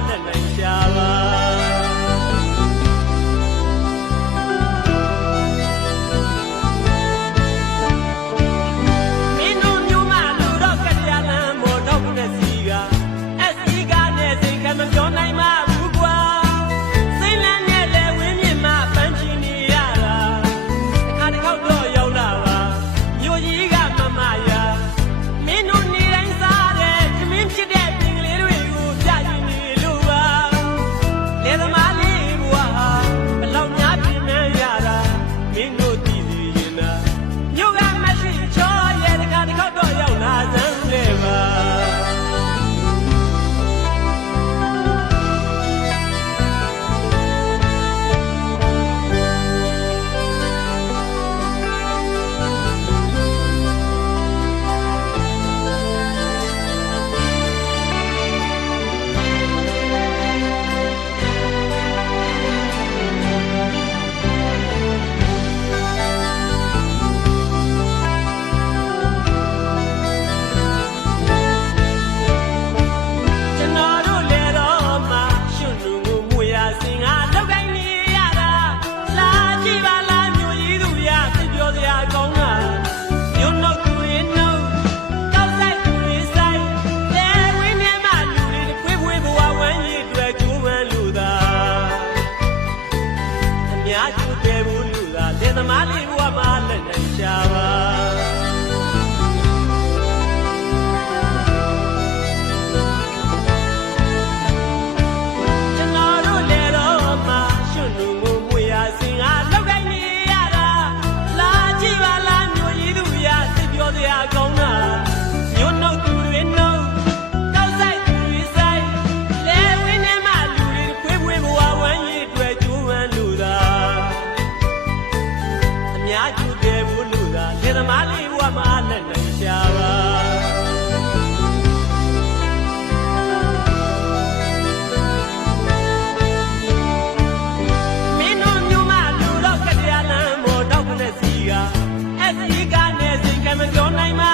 la la မလက်နိုင်ရှာပါမင်းတို့မြို့မှာလူတော့ကြပြလမ်းမောတော့နဲ့စီကအဲ့ဒီကနေစိတ်ကမပြောနိုင်မှာ